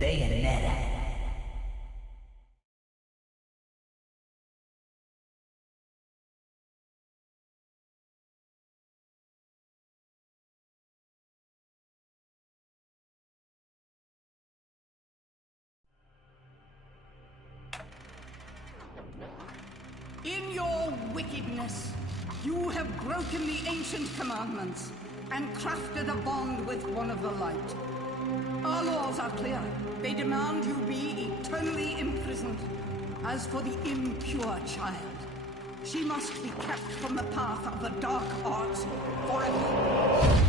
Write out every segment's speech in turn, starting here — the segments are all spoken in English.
Bayonetta. In your wickedness, you have broken the ancient commandments and crafted a bond with one of the light. Our laws are clear. They demand you be eternally imprisoned. As for the impure child, she must be kept from the path of the dark arts forever.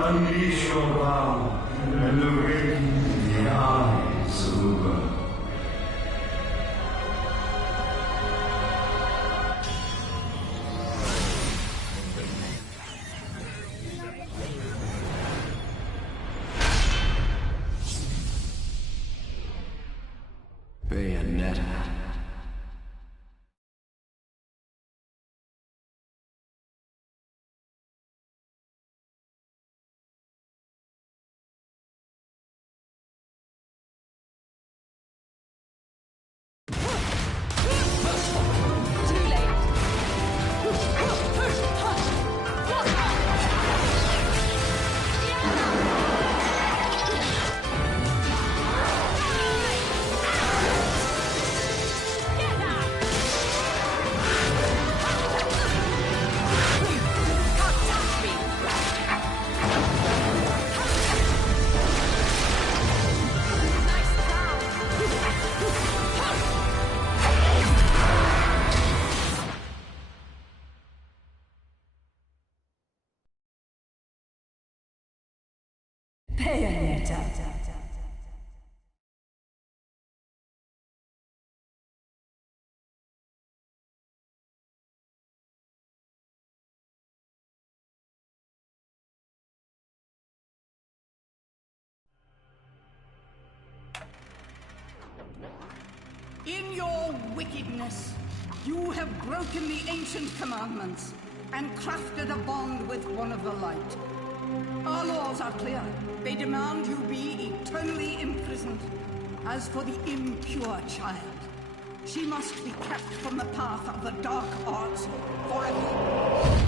Unleash your power and awaken the eyes of the world. Bayonetta. Bayonetta. In your wickedness, you have broken the ancient commandments and crafted a bond with one of the light. Our laws are clear. They demand you be eternally imprisoned. As for the impure child, she must be kept from the path of the dark arts forever.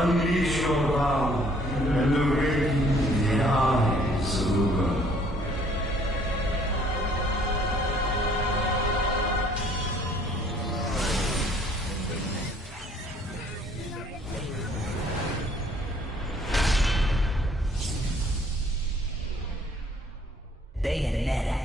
Unleash your power and awaken the eyes of the world. Bayonetta.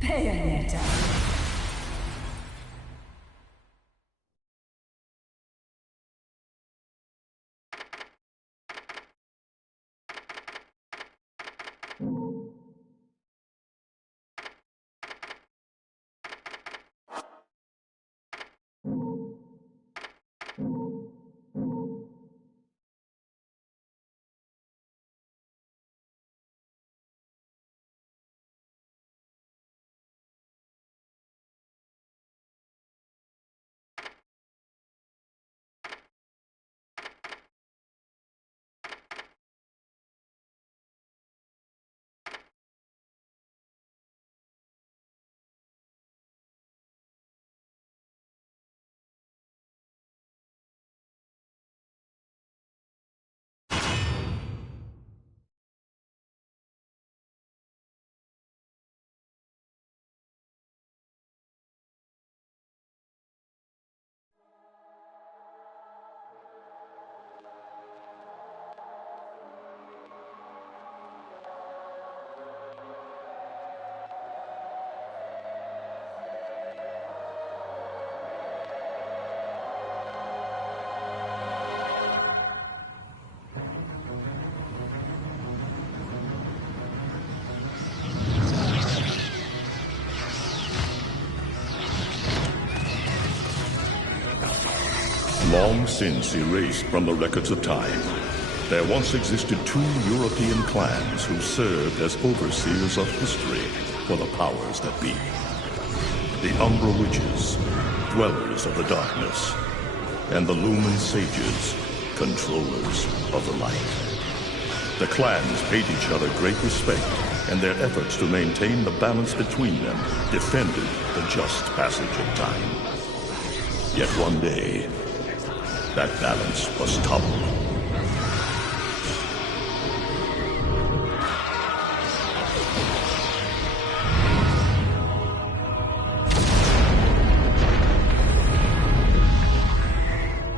Bayonetta. Long since erased from the records of time, there once existed two European clans who served as overseers of history for the powers that be. The Umbra Witches, dwellers of the darkness, and the Lumen Sages, controllers of the light. The clans paid each other great respect, and their efforts to maintain the balance between them defended the just passage of time. Yet one day, that balance was toppled.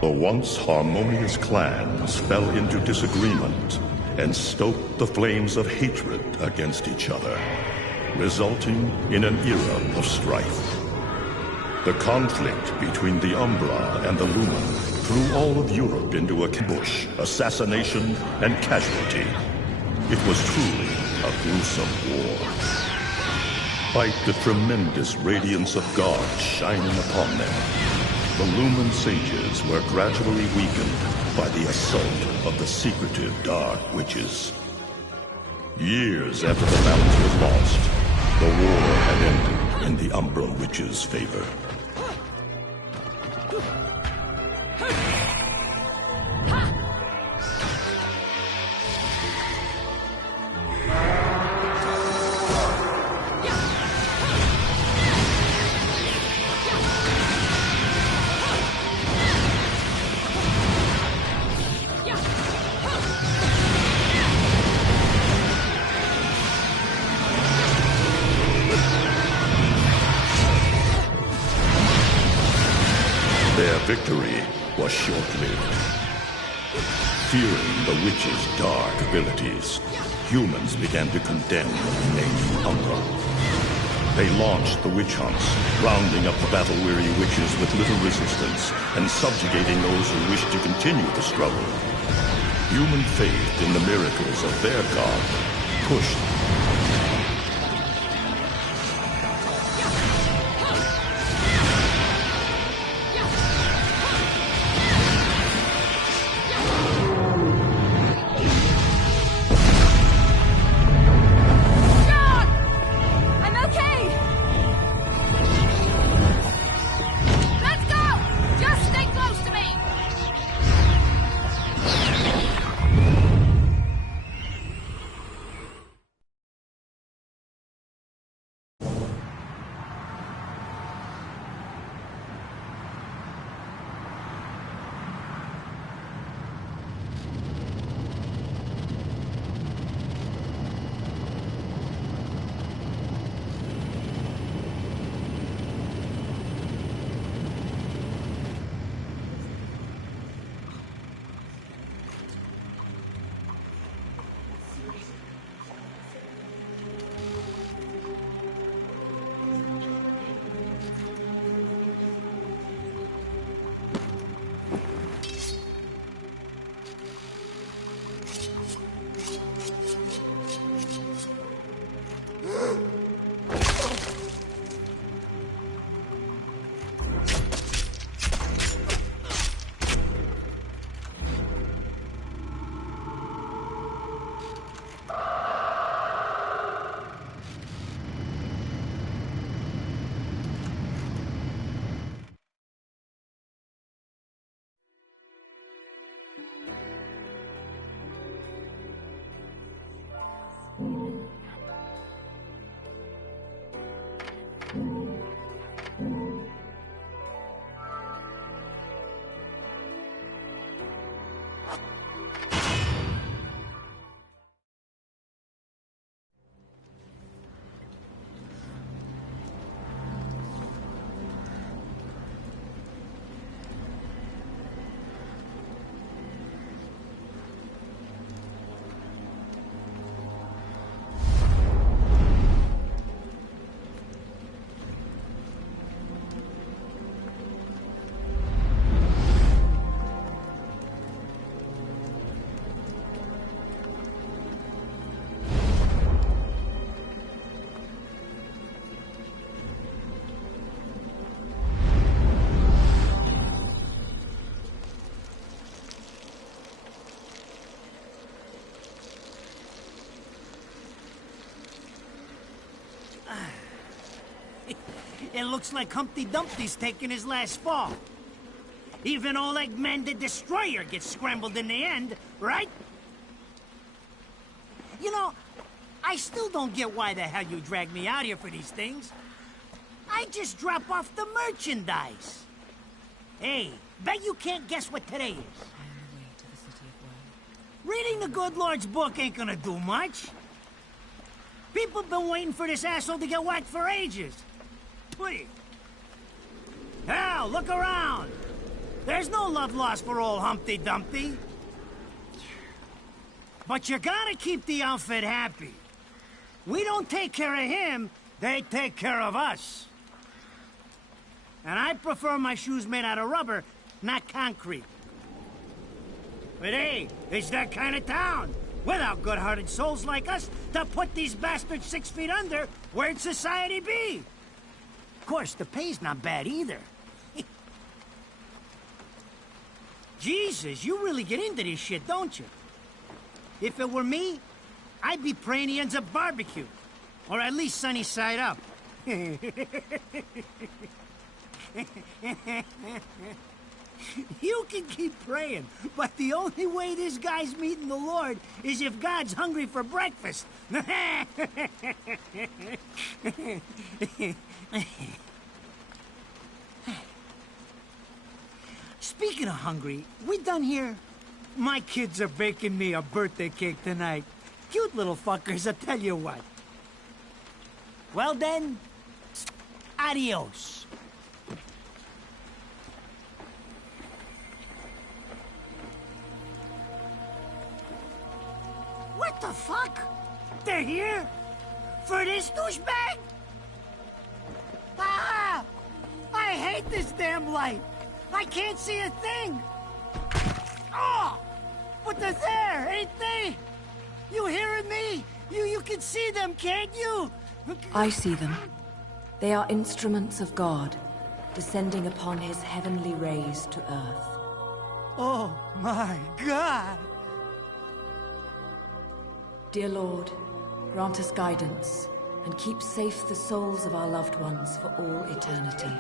The once harmonious clans fell into disagreement and stoked the flames of hatred against each other, resulting in an era of strife. The conflict between the Umbra and the Lumen threw all of Europe into a ambush, assassination, and casualty. It was truly a gruesome war. Despite the tremendous radiance of God shining upon them, the Lumen Sages were gradually weakened by the assault of the secretive Dark Witches. Years after the balance was lost, the war had ended in the Umbra Witches' favor. Their victory was short-lived. Fearing the witches' dark abilities, humans began to condemn the remaining Umbra. They launched the witch hunts, rounding up the battle-weary witches with little resistance and subjugating those who wished to continue the struggle. Human faith in the miracles of their god pushed looks like Humpty Dumpty's taking his last fall. Even old Eggman the Destroyer gets scrambled in the end, right? You know, I still don't get why the hell you dragged me out here for these things. I just drop off the merchandise. Hey, bet you can't guess what today is. I am the way to the city of Woe. Reading the good Lord's book ain't gonna do much. People been waiting for this asshole to get whacked for ages. Please. Hell, look around. There's no love lost for old Humpty Dumpty. But you gotta keep the outfit happy. We don't take care of him, they take care of us. And I prefer my shoes made out of rubber, not concrete. But hey, it's that kind of town. Without good-hearted souls like us to put these bastards 6 feet under, where'd society be? Of course, the pay's not bad either. Jesus, you really get into this shit, don't you? If it were me, I'd be praying he ends up barbecue. Or at least sunny side up. You can keep praying, but the only way this guy's meeting the Lord is if God's hungry for breakfast. Speaking of hungry, we done here? My kids are baking me a birthday cake tonight. Cute little fuckers, I'll tell you what. Well then, adios. What the fuck? They're here? For this douchebag? Ah! I hate this damn light. I can't see a thing. Oh! But they're there, ain't they? You hearing me? You can see them, can't you? I see them. They are instruments of God, descending upon his heavenly rays to earth. Oh my God! Dear Lord, grant us guidance and keep safe the souls of our loved ones for all eternity.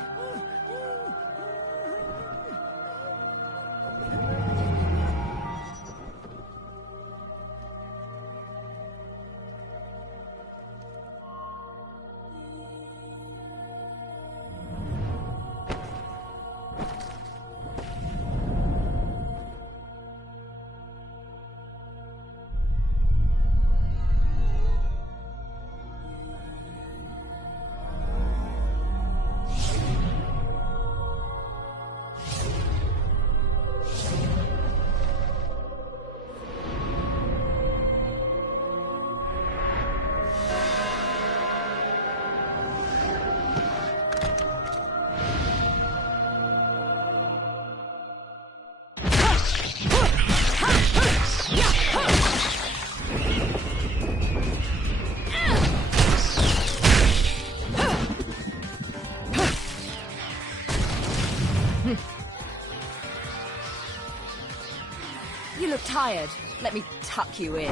You look tired. Let me tuck you in.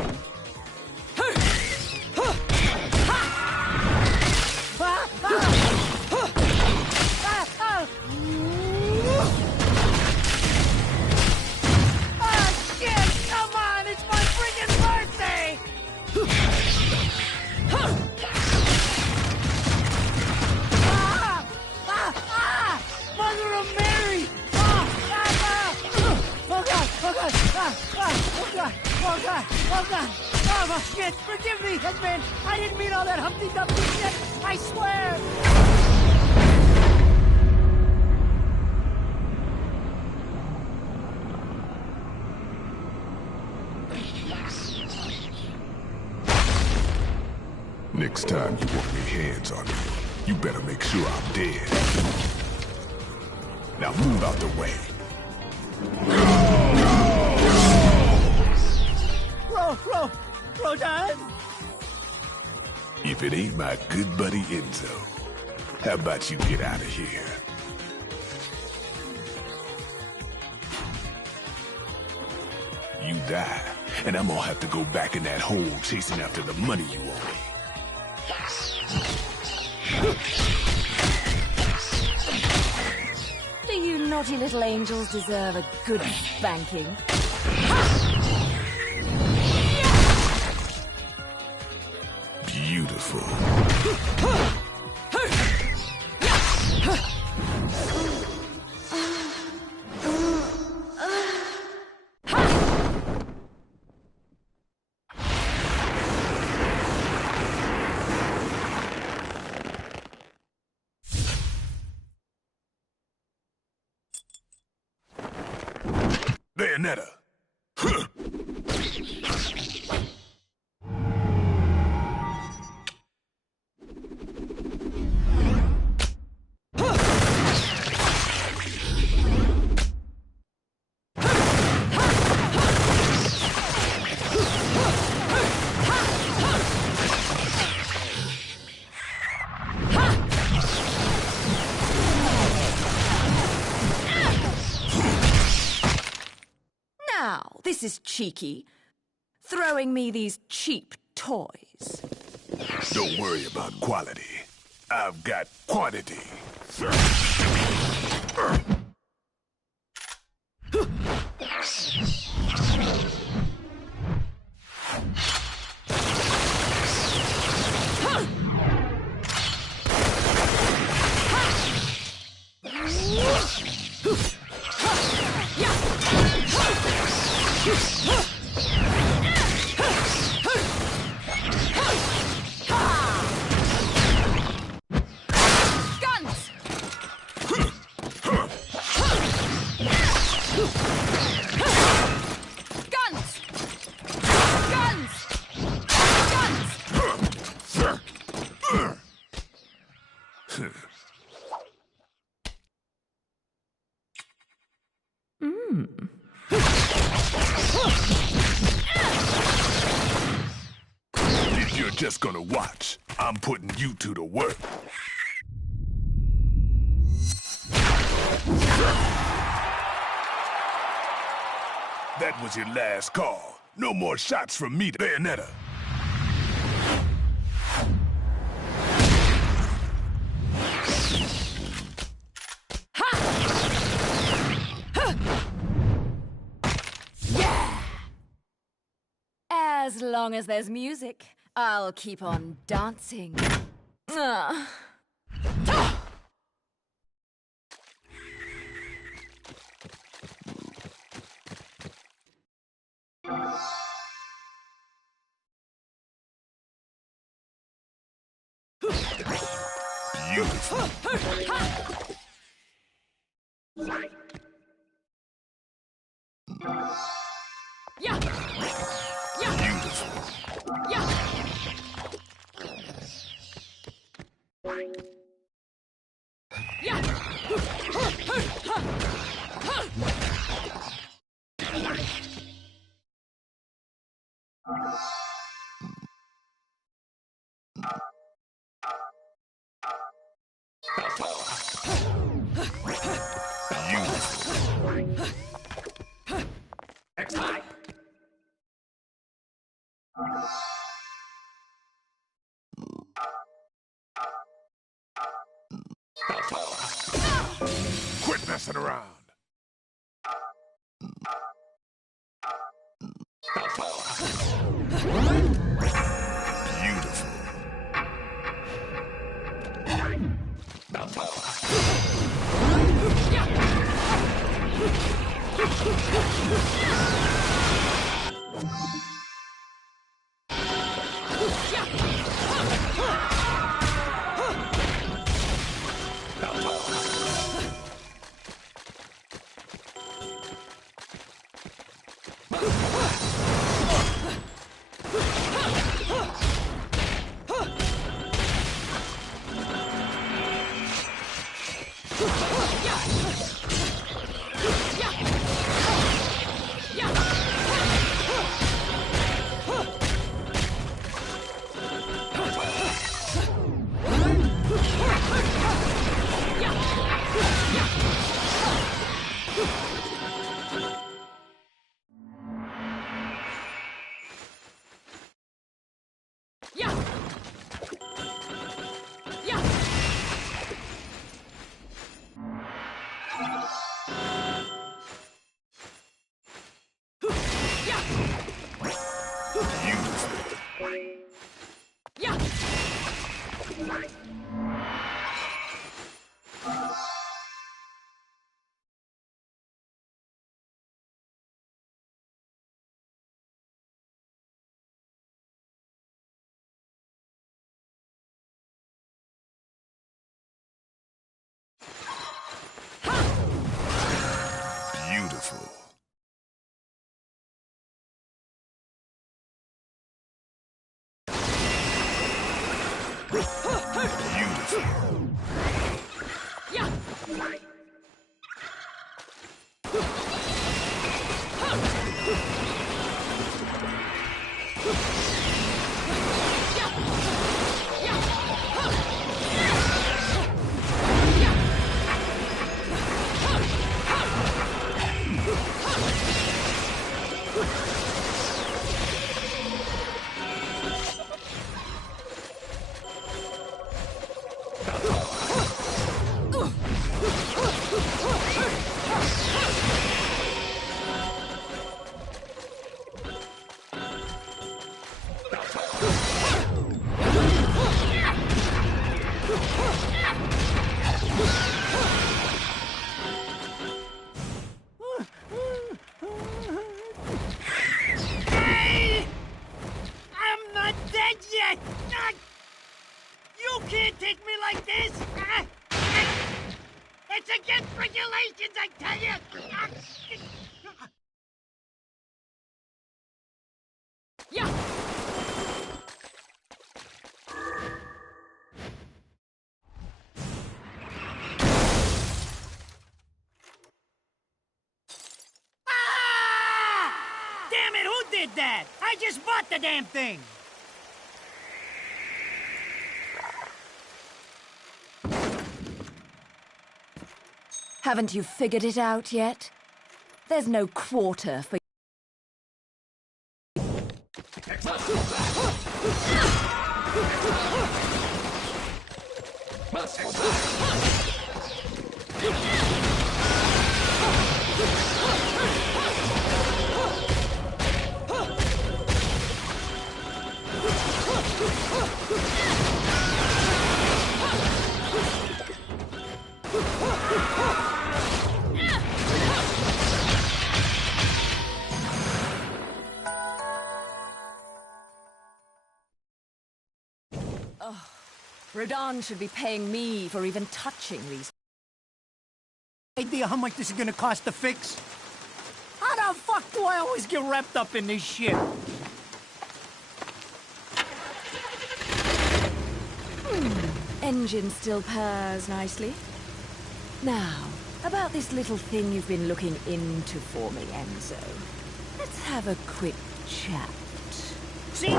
Shit! Come on! It's my freaking birthday! Mother of Mary! Oh God! Oh God! Oh God! Oh God! Oh God! Oh shit! Forgive me, Headman! I didn't mean all that Humpty Dumpty shit! I swear! Next time you want your hands on me, you better make sure I'm dead. Now move out the way. Rodan? If it ain't my good buddy Enzo, how about you get out of here? You die, and I'm gonna have to go back in that hole chasing after the money you owe me. naughty little angels deserve a good spanking. Beautiful. Bayonetta. Now, this is cheeky. Throwing me these cheap toys. Don't worry about quality. I've got quantity. If you're just gonna watch, I'm putting you to the work. That was your last call. No more shots from me to Bayonetta. As long as there's music, I'll keep on dancing. Beautiful. Yeah. Beautiful. Quit messing around. Beautiful. Beautiful. Beautiful. Yeah. Hey! I'm not dead yet! You can't take me like this! It's against regulations, I tell you! Yeah. Damn it, who did that? I just bought the damn thing! Haven't you figured it out yet? There's no quarter for... Rodan should be paying me for even touching these. Idea how much this is gonna cost to fix? How the fuck do I always get wrapped up in this shit? Engine still purrs nicely. Now, about this little thing you've been looking into for me, Enzo. Let's have a quick chat. See?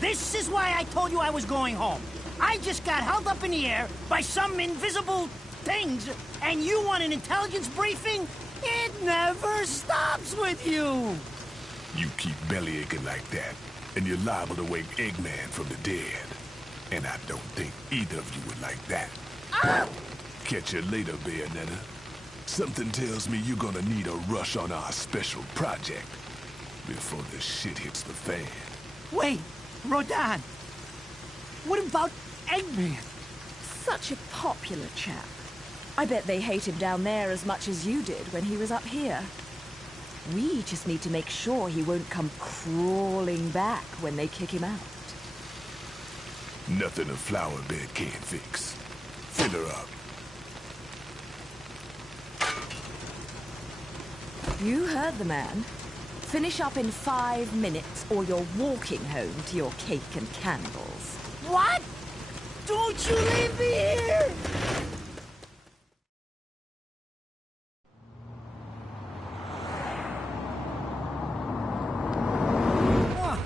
This is why I told you I was going home. I just got held up in the air by some invisible things, and you want an intelligence briefing? It never stops with you! You keep belly aching like that, and you're liable to wake Eggman from the dead. And I don't think either of you would like that. Ah! Catch you later, Bayonetta. Something tells me you're gonna need a rush on our special project before the shit hits the fan. Wait, Rodan. What about Eggman? Such a popular chap. I bet they hate him down there as much as you did when he was up here. We just need to make sure he won't come crawling back when they kick him out. Nothing a flower bed can't fix. Fill her up. You heard the man. Finish up in 5 minutes or you're walking home to your cake and candles. What? Don't you leave me here!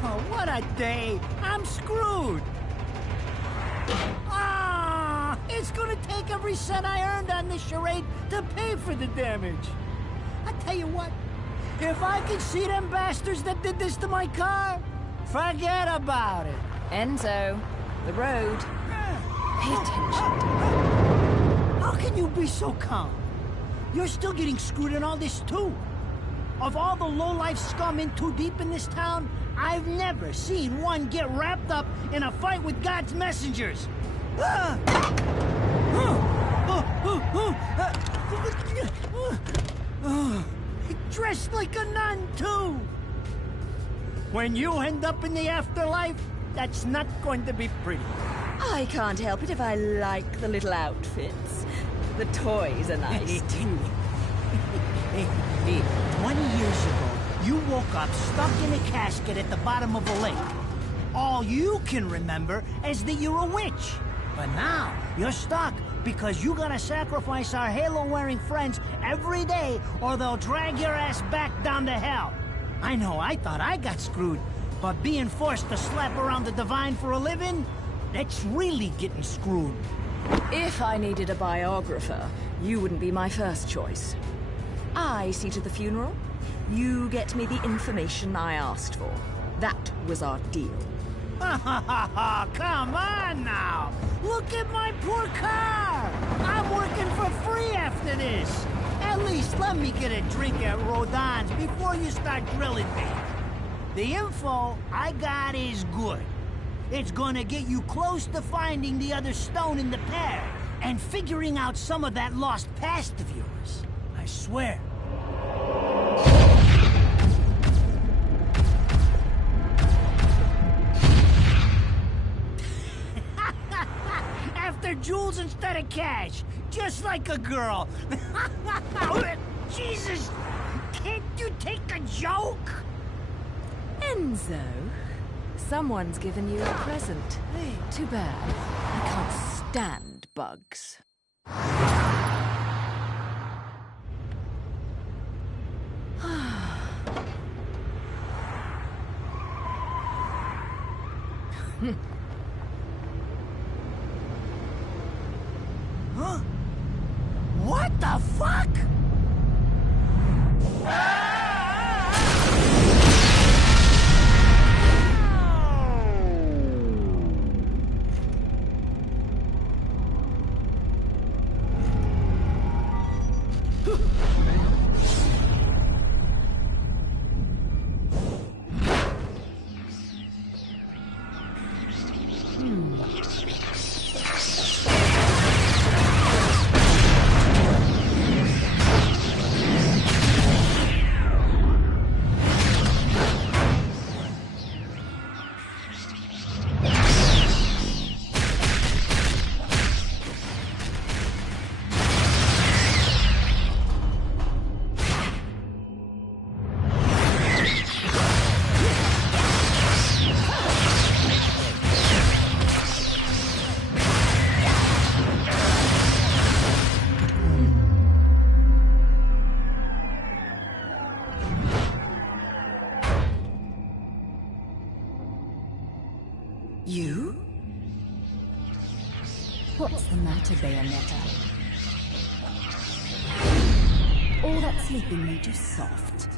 Oh, what a day! I'm screwed! Ah! It's gonna take every cent I earned on this charade to pay for the damage. I tell you what, if I could see them bastards that did this to my car, forget about it. Enzo, the road. Pay attention. How can you be so calm? You're still getting screwed in all this too. Of all the low-life scum in too deep in this town, I've never seen one get wrapped up in a fight with God's messengers. Dressed like a nun, too. When you end up in the afterlife, that's not going to be pretty. I can't help it if I like the little outfits. The toys are nice, too. Hey, 20 years ago, you woke up stuck in a casket at the bottom of a lake. All you can remember is that you're a witch. But now, you're stuck because you gotta sacrifice our halo-wearing friends every day or they'll drag your ass back down to hell. I know, I thought I got screwed, but being forced to slap around the Divine for a living, that's really getting screwed. If I needed a biographer, you wouldn't be my first choice. I see to the funeral. You get me the information I asked for. That was our deal. Come on now! Look at my poor car! I'm working for free after this! At least let me get a drink at Rodin's before you start drilling me. The info I got is good. It's gonna get you close to finding the other stone in the pair and figuring out some of that lost past of yours. I swear. After jewels instead of cash, just like a girl. Jesus! Can't you take a joke? Enzo, someone's given you a present. Too bad. I can't stand bugs. Huh? What the fuck? You? What's the matter, Bayonetta? All that sleeping made you soft.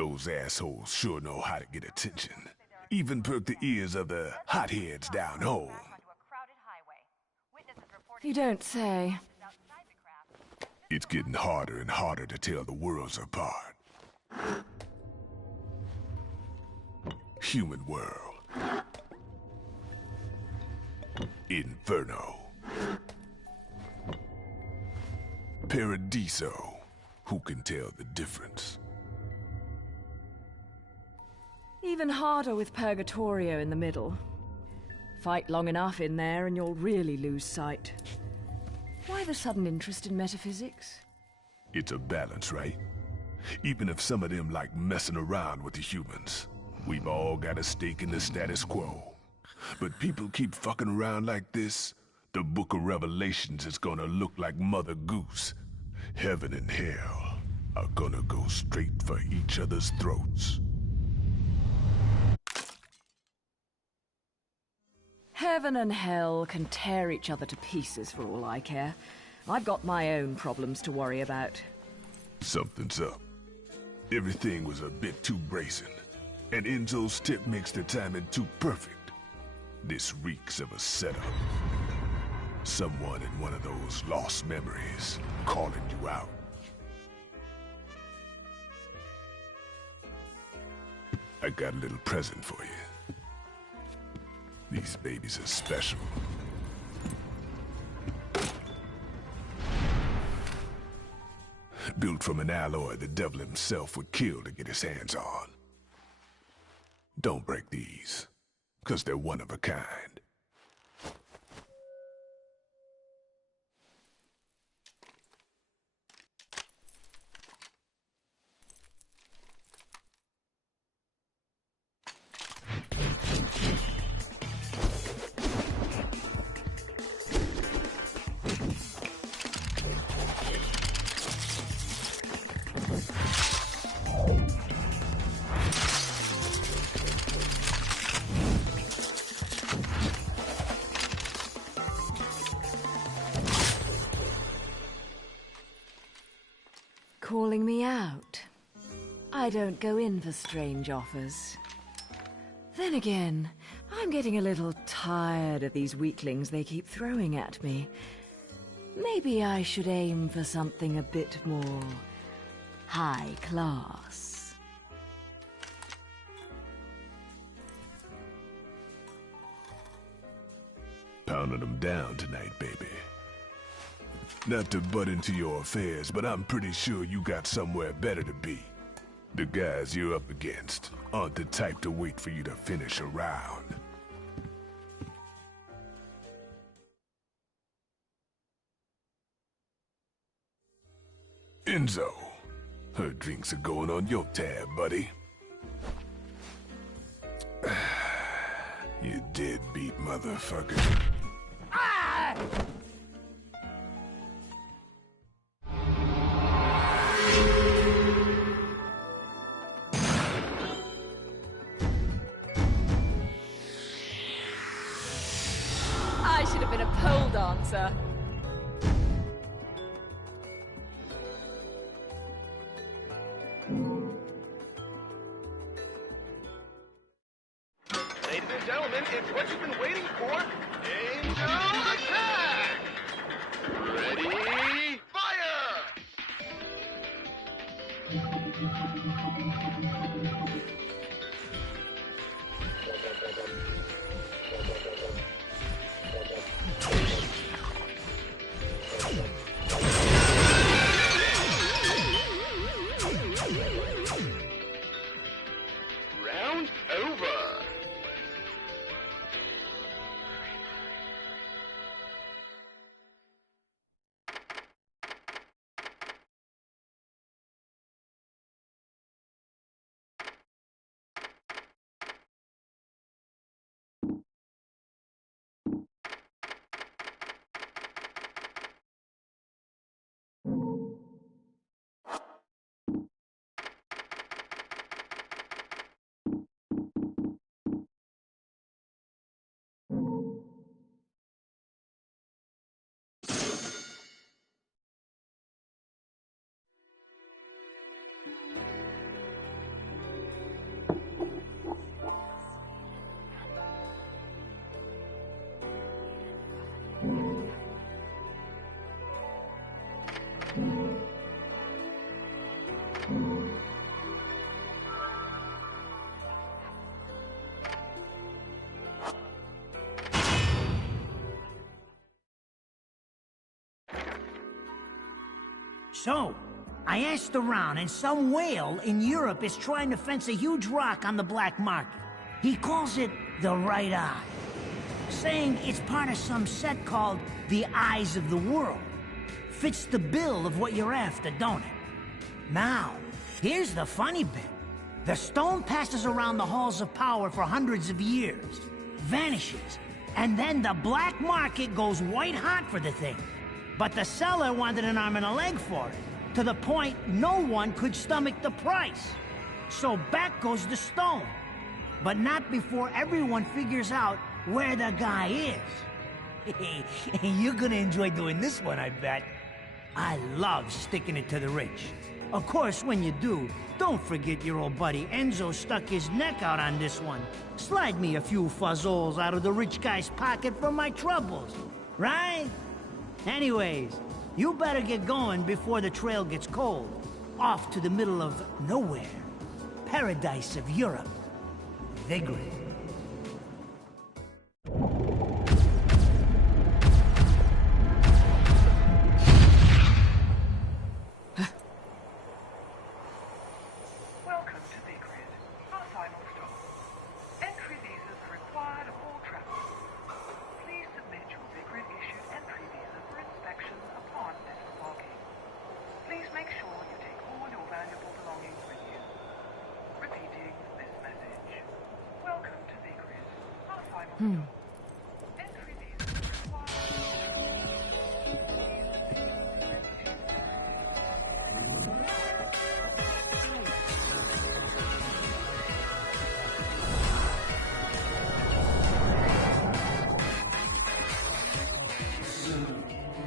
Those assholes sure know how to get attention. Even perk the ears of the hotheads down home. You don't say. It's getting harder and harder to tell the worlds apart. Human world. Inferno. Paradiso. Who can tell the difference? Even harder with Purgatorio in the middle. Fight long enough in there and you'll really lose sight. Why the sudden interest in metaphysics? It's a balance, right? Even if some of them like messing around with the humans. We've all got a stake in the status quo. But people keep fucking around like this, the Book of Revelations is gonna look like Mother Goose. Heaven and hell are gonna go straight for each other's throats. Heaven and hell can tear each other to pieces for all I care. I've got my own problems to worry about. Something's up. Everything was a bit too brazen, and Enzo's tip makes the timing too perfect. This reeks of a setup. Someone in one of those lost memories calling you out. I got a little present for you. These babies are special. Built from an alloy the devil himself would kill to get his hands on. Don't break these, 'cause they're one of a kind. Calling me out? I don't go in for strange offers. Then again, I'm getting a little tired of these weaklings they keep throwing at me. Maybe I should aim for something a bit more high class. Pounding them down tonight, baby. Not to butt into your affairs, but I'm pretty sure you got somewhere better to be. The guys you're up against aren't the type to wait for you to finish a round. Enzo, her drinks are going on your tab, buddy. You deadbeat motherfucker. Ah! I should have been a pole dancer. Ladies and gentlemen, it's what you've been waiting for. Angel attack! Ready, fire! Round over. So, I asked around, and some whale in Europe is trying to fence a huge rock on the black market. He calls it the Right Eye, saying it's part of some set called the Eyes of the World. Fits the bill of what you're after, don't it? Now, here's the funny bit. The stone passes around the halls of power for hundreds of years, vanishes, and then the black market goes white hot for the thing. But the seller wanted an arm and a leg for it, to the point no one could stomach the price. So back goes the stone. But not before everyone figures out where the guy is. You're gonna enjoy doing this one, I bet. I love sticking it to the rich. Of course, when you do, don't forget your old buddy Enzo stuck his neck out on this one. Slide me a few fuzzoles out of the rich guy's pocket for my troubles, right? Anyways, you better get going before the trail gets cold. Off to the middle of nowhere. Paradise of Europe. Vigrid. Welcome to Vigrid, our final stop. Entry visas are required of all travelers. Please submit your Vigrid-issued entry visa for inspection upon disembarking. Please make sure you take all your valuable belongings with you. Repeating this message. Welcome to Vigrid, our final stop. Entry visas are required.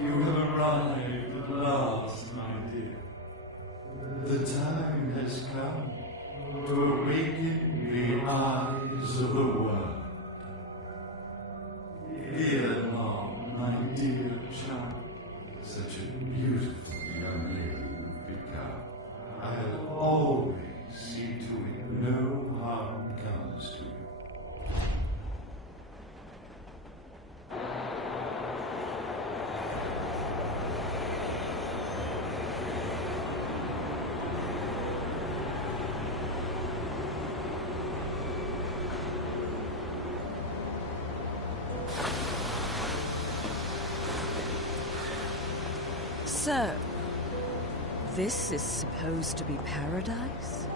You have arrived at last, my dear. The time has come to awaken the eyes of the world. Ere long, my dear child, such a beautiful young lady you've become. I'll always see to it no harm comes to you. So, this is supposed to be paradise?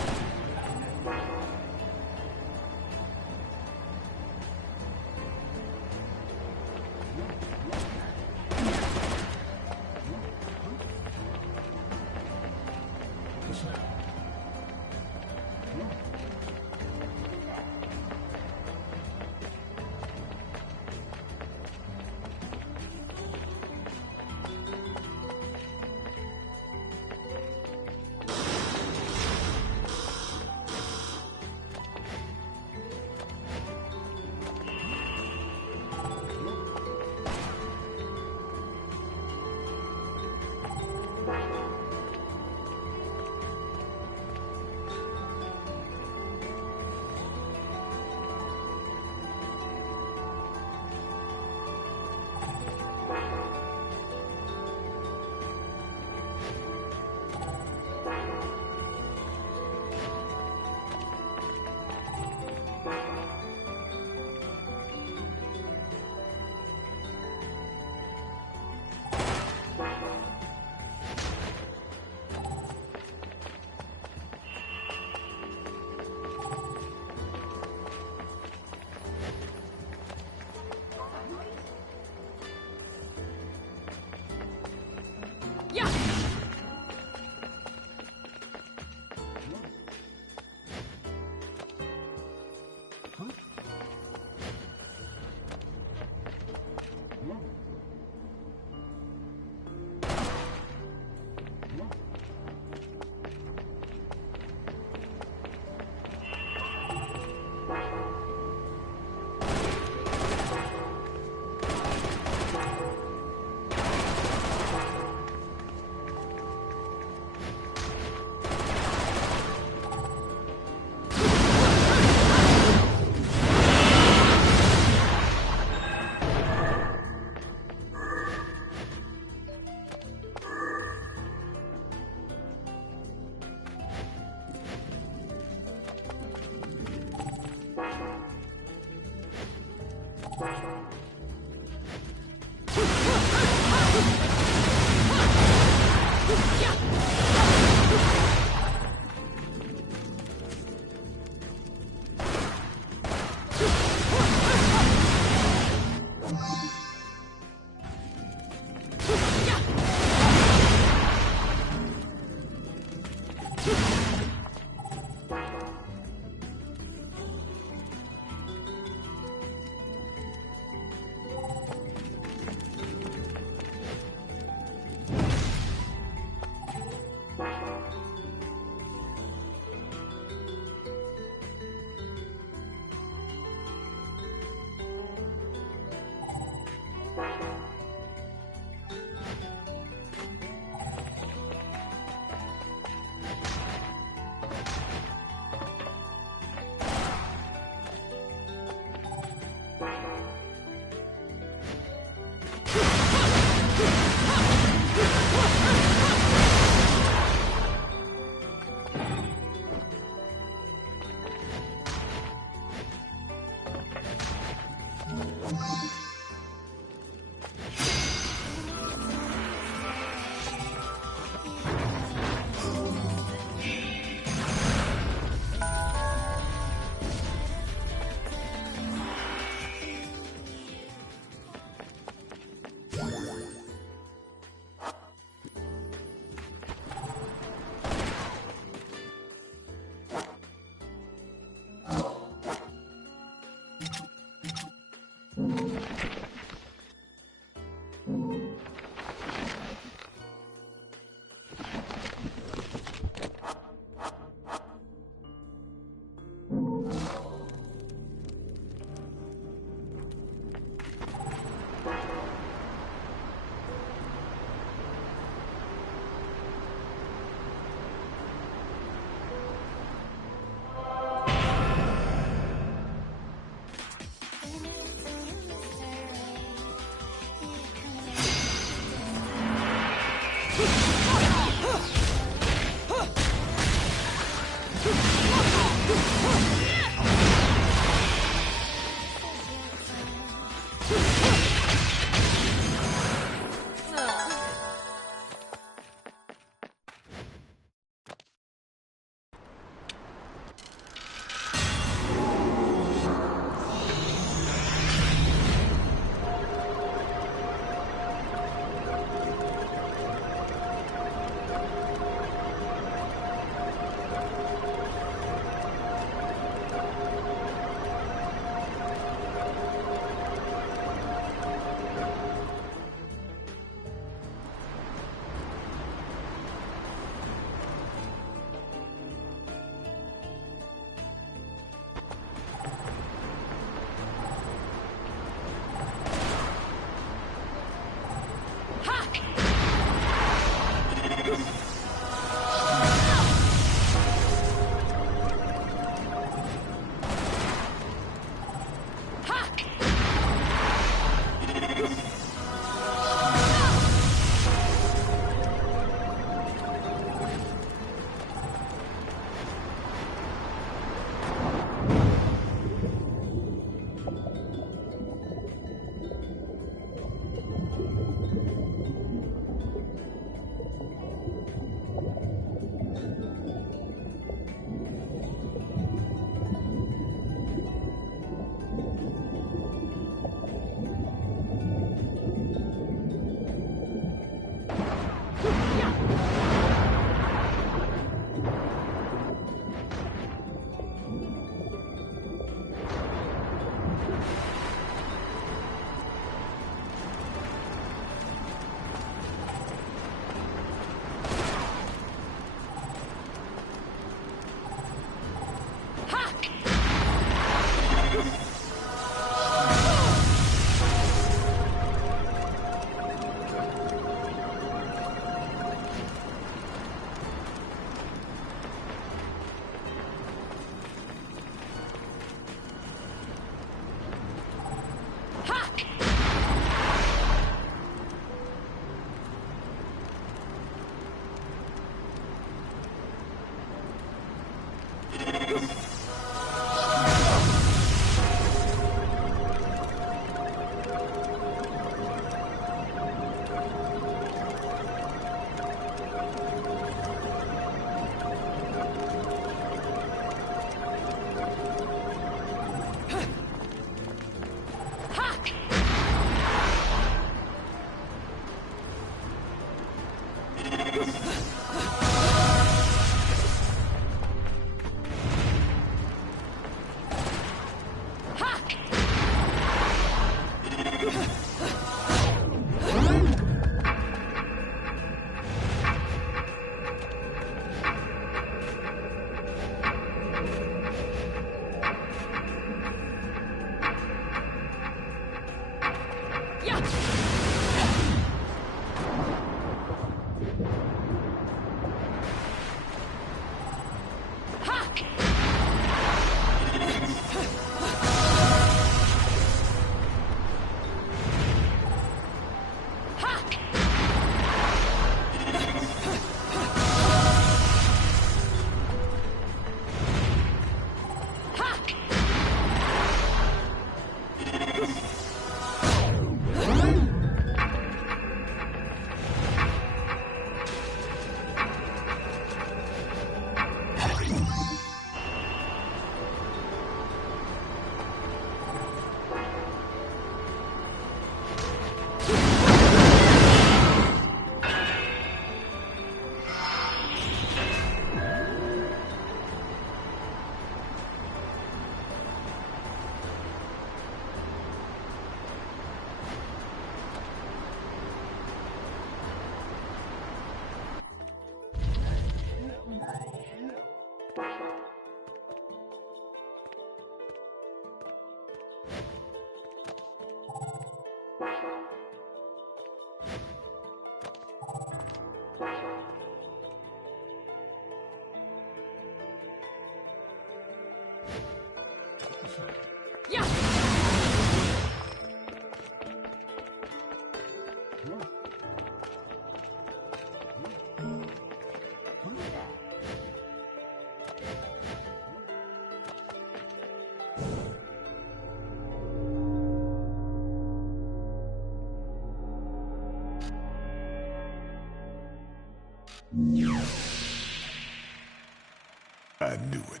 I knew it.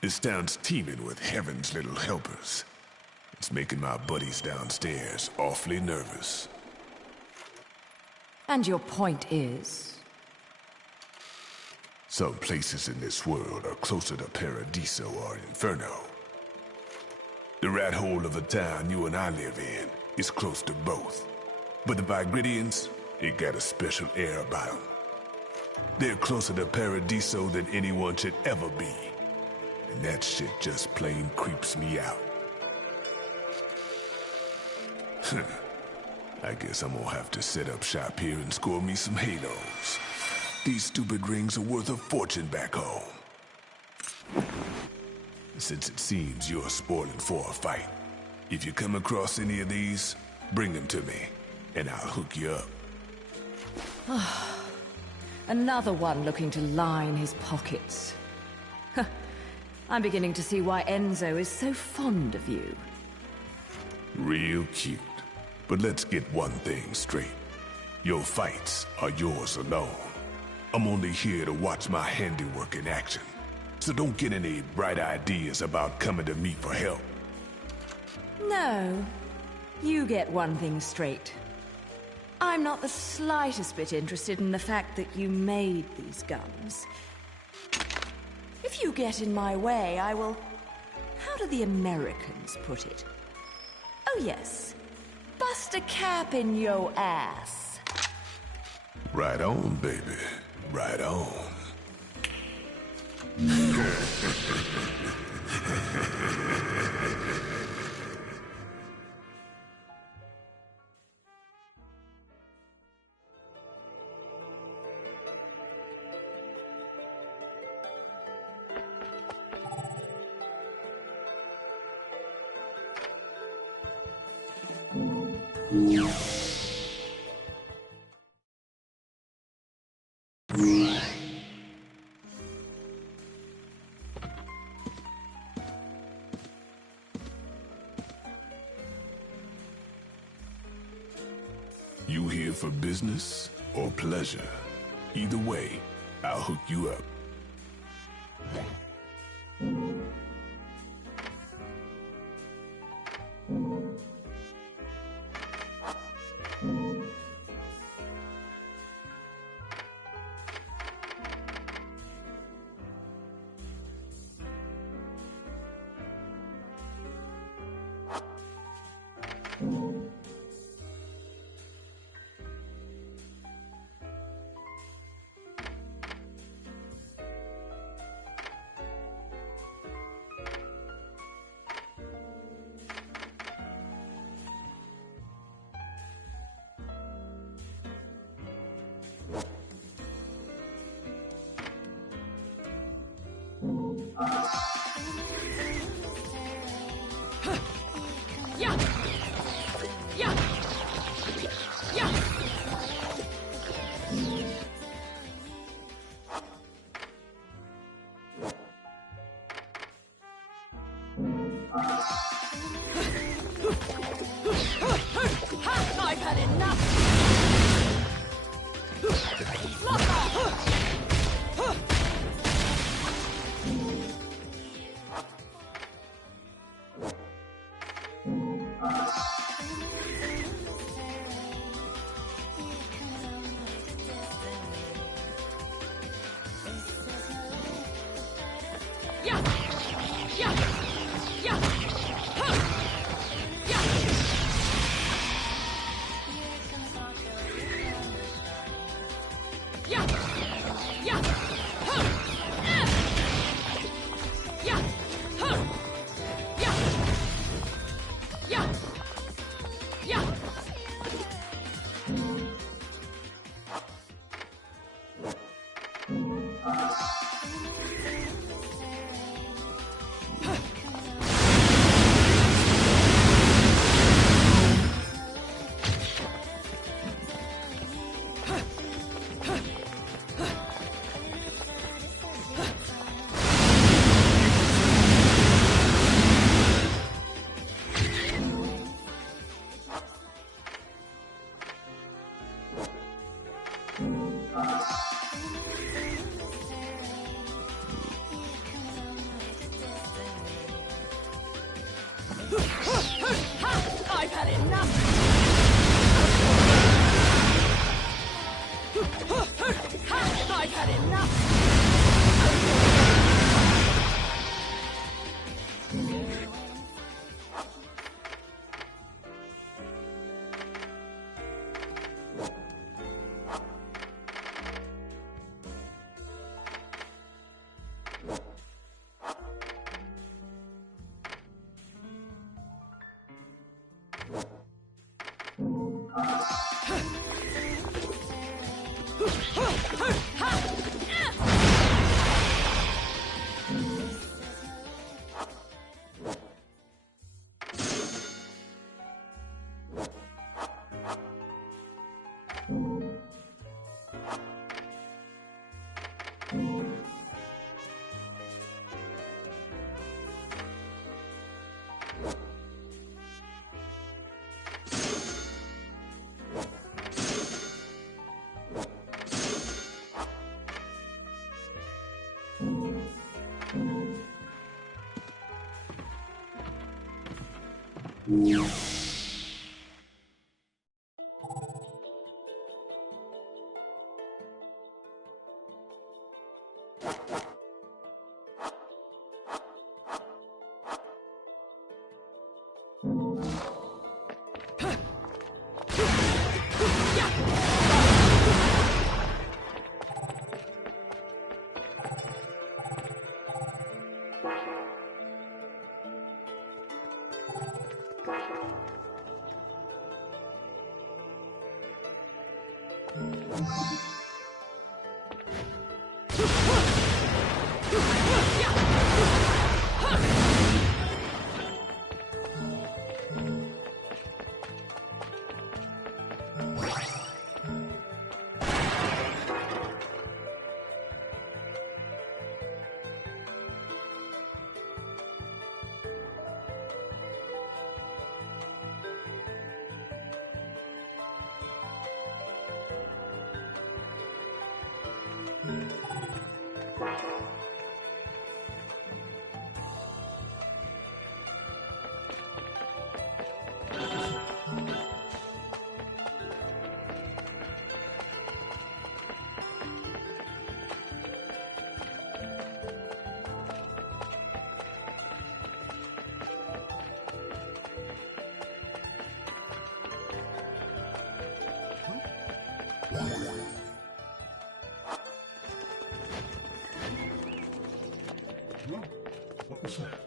This town's teeming with heaven's little helpers. It's making my buddies downstairs awfully nervous. And your point is? Some places in this world are closer to Paradiso or Inferno. The rat hole of a town you and I live in is close to both. But the Vigridians, they got a special air about them. They're closer to Paradiso than anyone should ever be. And that shit just plain creeps me out. I guess I'm gonna have to set up shop here and score me some halos. These stupid rings are worth a fortune back home. Since it seems you're spoiling for a fight, if you come across any of these, bring them to me, and I'll hook you up. Another one looking to line his pockets. I'm beginning to see why Enzo is so fond of you. Real cute. But let's get one thing straight. Your fights are yours alone. I'm only here to watch my handiwork in action. So don't get any bright ideas about coming to me for help. No. You get one thing straight. I'm not the slightest bit interested in the fact that you made these guns. If you get in my way, I will... How do the Americans put it? Oh yes. Bust a cap in yo ass. Right on, baby. Right on. You here for business or pleasure? Either way, I'll hook you up. Yeah! Yeah! Yeah! I've had enough! Lock off! Yeah! Yeah! Yeah! Huh! Yeah! Yeah! Yeah! Huh! Yeah! Huh! Yeah! Yeah! Yeah! I've had enough! I've had enough! What was that?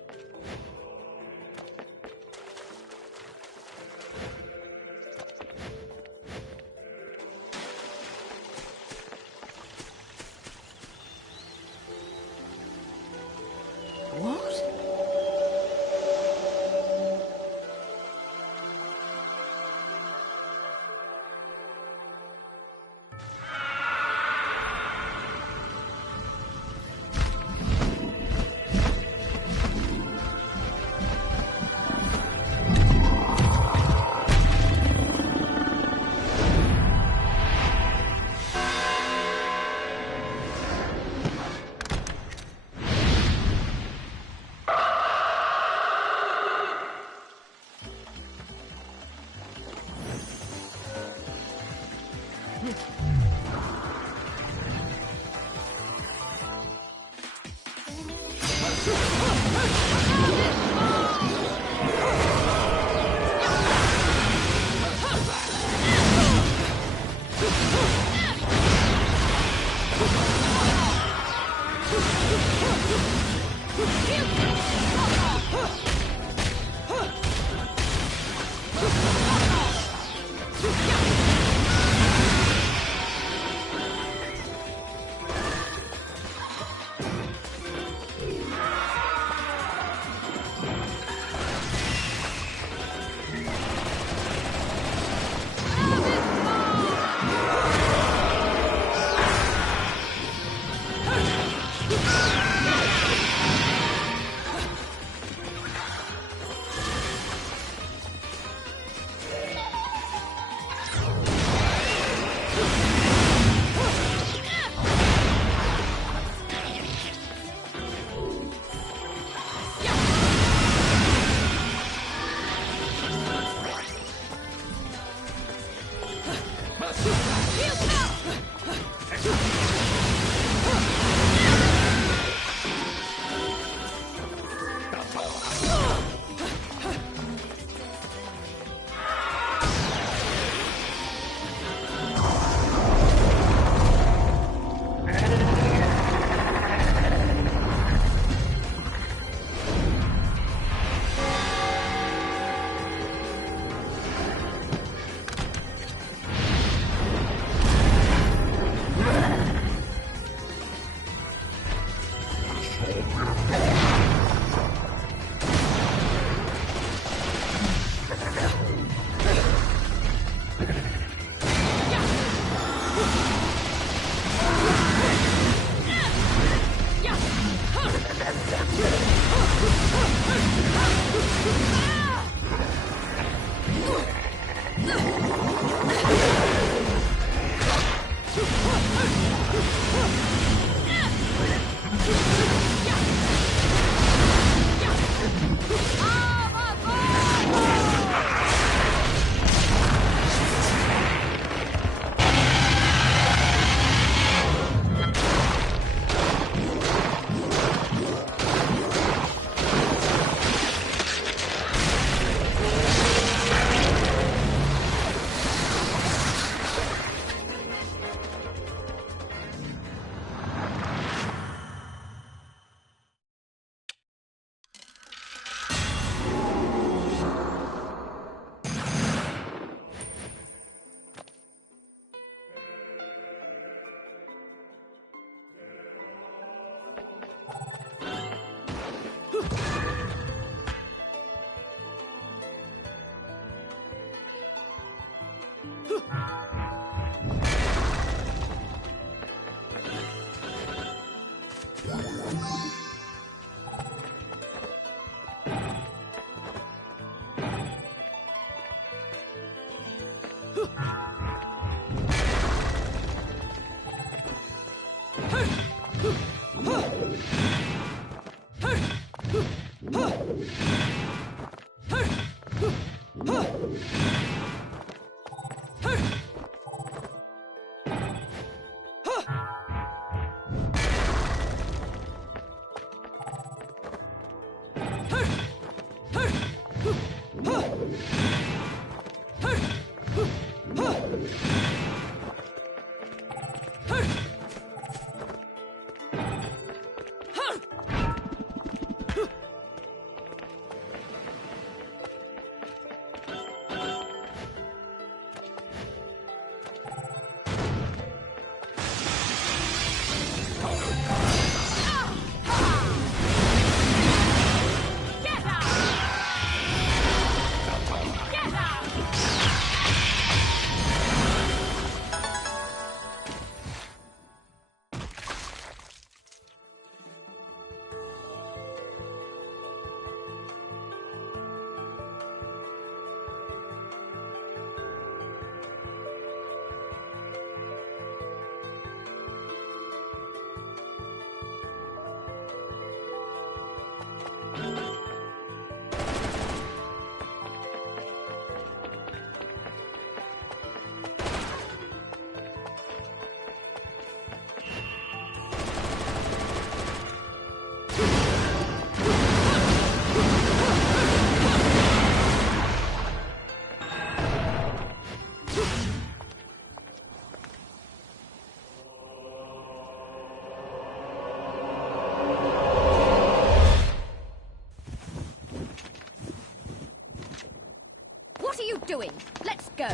Doing? Let's go.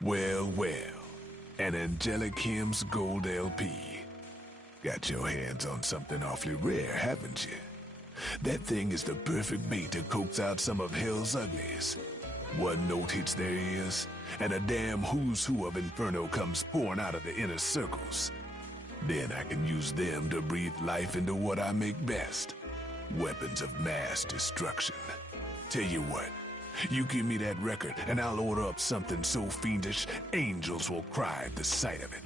Well, well. An Angelic Hymns Gold LP. Got your hands on something awfully rare, haven't you? That thing is the perfect bait to coax out some of hell's uglies. One note hits their ears, and a damn who's who of Inferno comes pouring out of the inner circles. Then I can use them to breathe life into what I make best. Weapons of mass destruction. Tell you what, you give me that record, and I'll order up something so fiendish, angels will cry at the sight of it.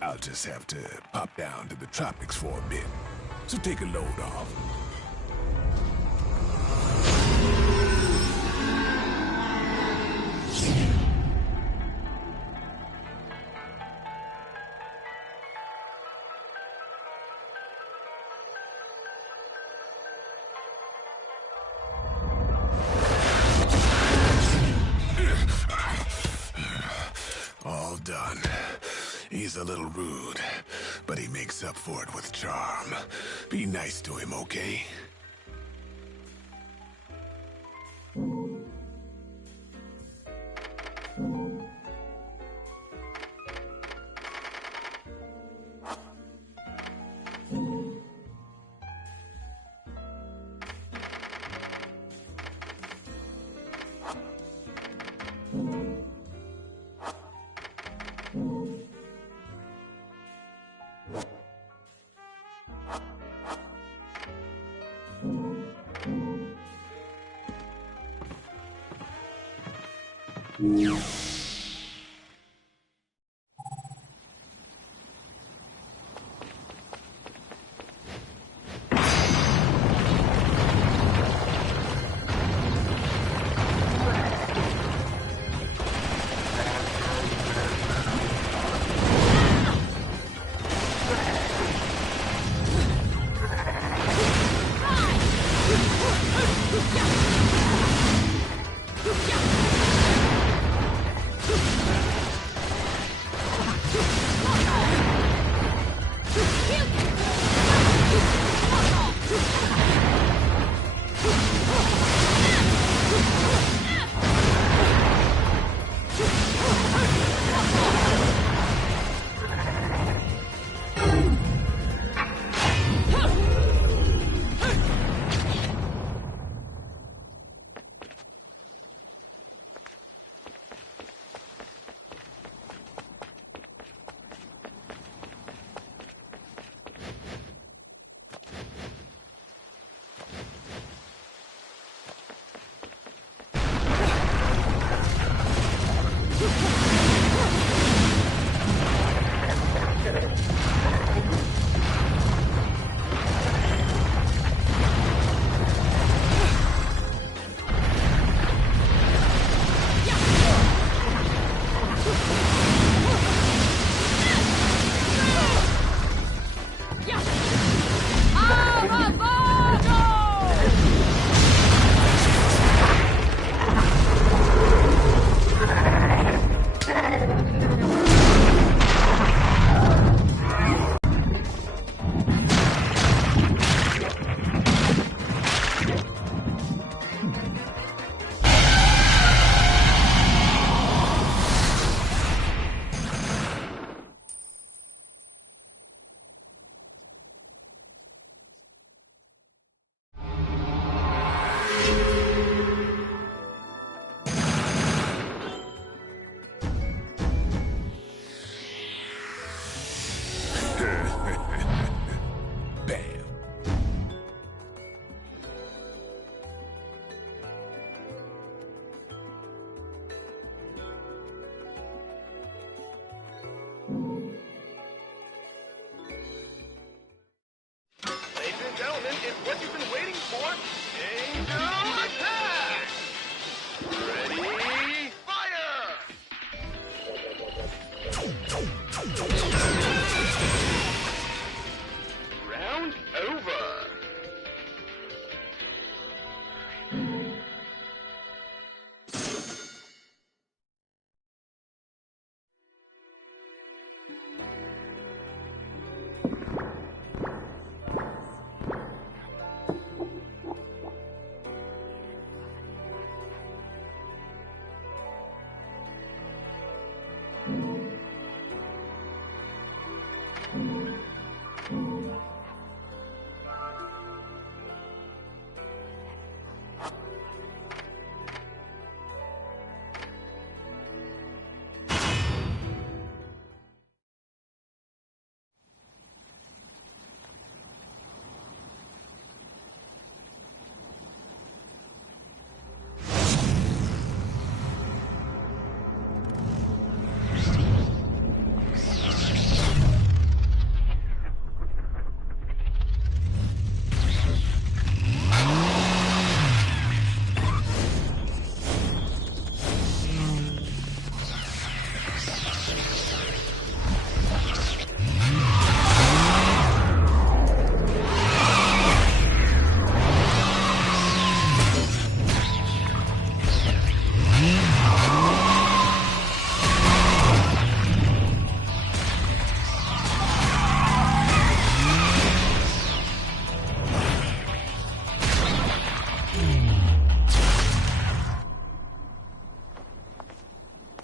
I'll just have to pop down to the tropics for a bit. So take a load off. All done. He's a little rude, but he makes up for it with charm. Be nice to him, okay?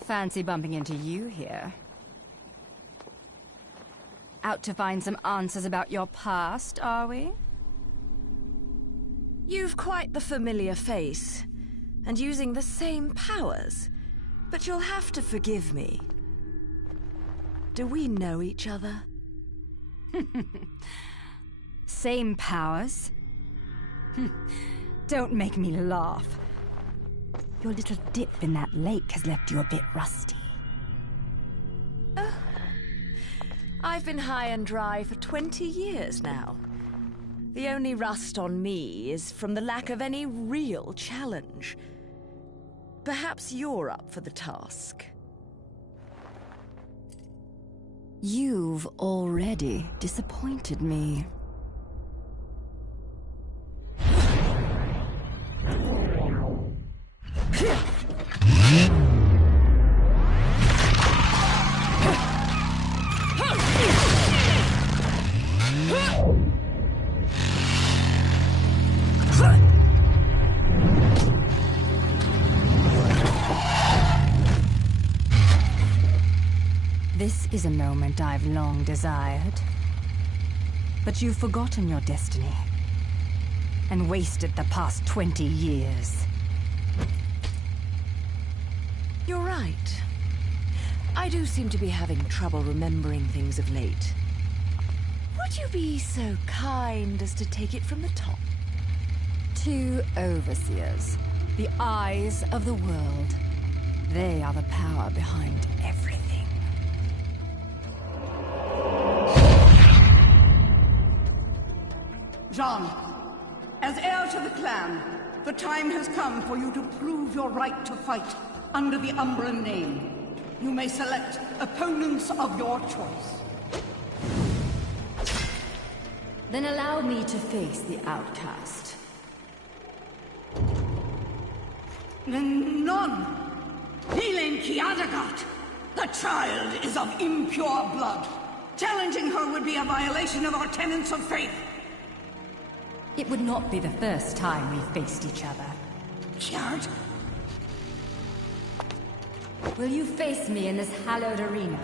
Fancy bumping into you here. Out to find some answers about your past, are we? You've quite the familiar face, and using the same powers. But you'll have to forgive me. Do we know each other? Same powers? Don't make me laugh. Your little dip in that lake has left you a bit rusty. I've been high and dry for 20 years now. The only rust on me is from the lack of any real challenge. Perhaps you're up for the task. You've already disappointed me. This is a moment I've long desired. But you've forgotten your destiny and wasted the past 20 years. You're right. I do seem to be having trouble remembering things of late. Would you be so kind as to take it from the top? 2 overseers, the eyes of the world. They are the power behind everything. Jean, as heir to the clan, the time has come for you to prove your right to fight under the Umbran name. You may select opponents of your choice. Then allow me to face the outcast. None! Helen Kiadagat! The child is of impure blood. Challenging her would be a violation of our tenets of faith. It would not be the first time we faced each other. Kiard? Will you face me in this hallowed arena?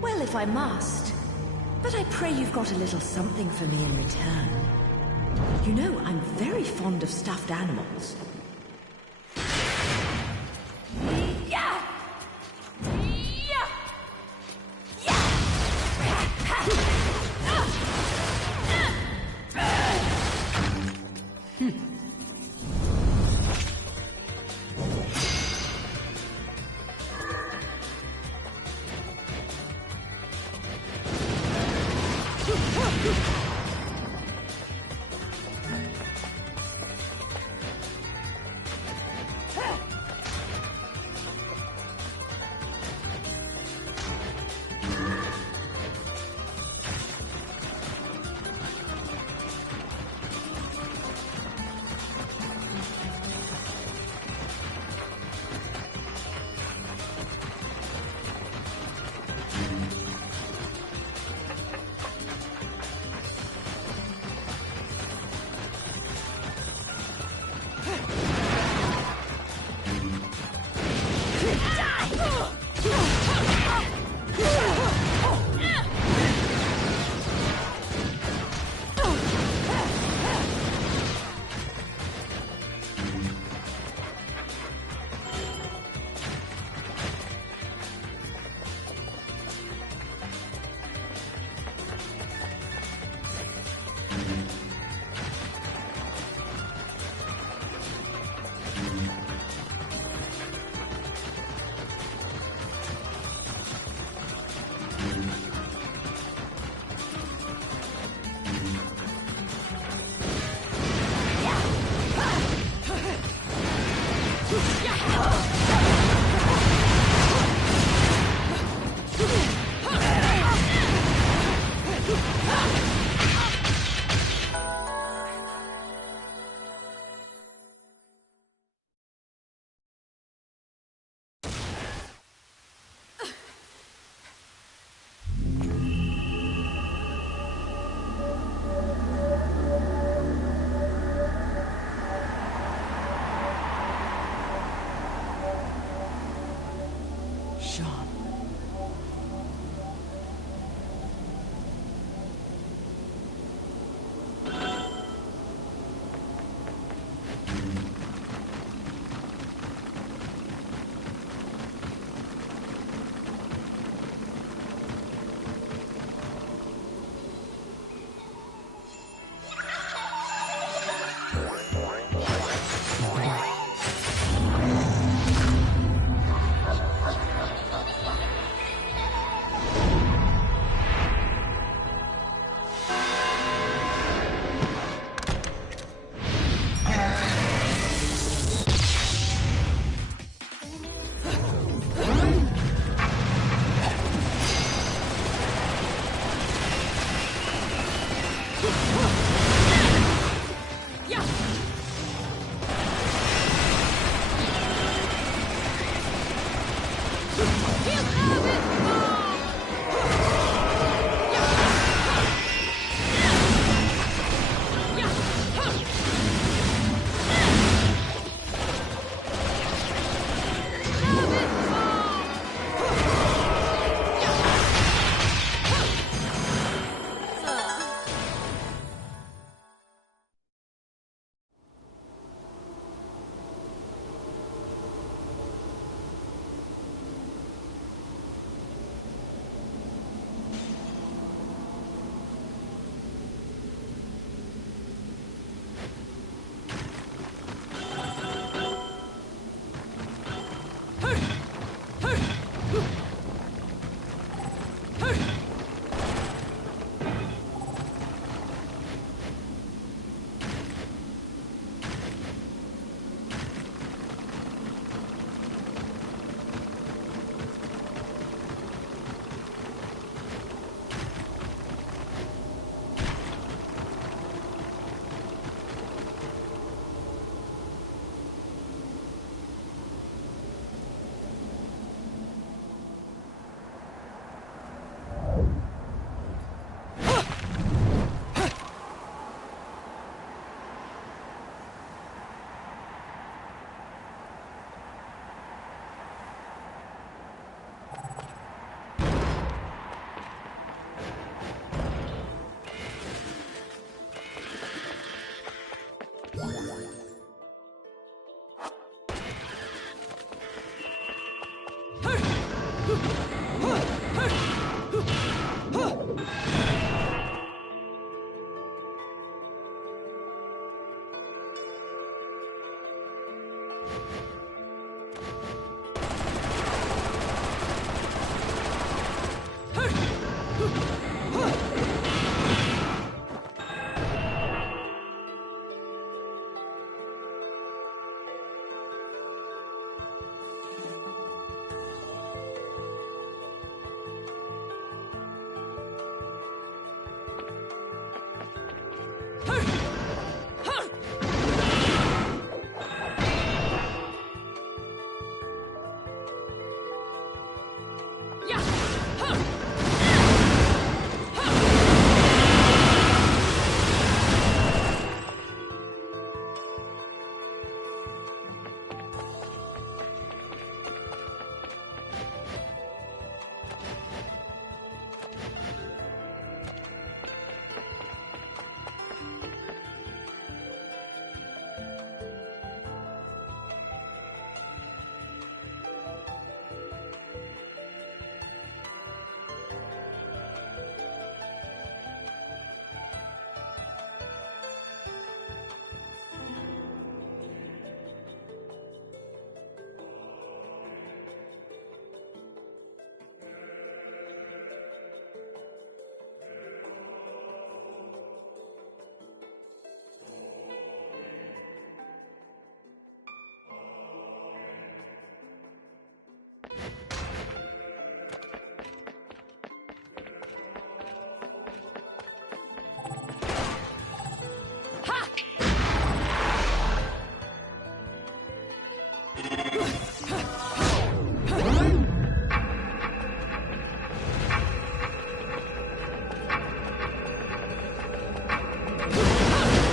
Well, if I must. But I pray you've got a little something for me in return. You know, I'm very fond of stuffed animals. Yeah!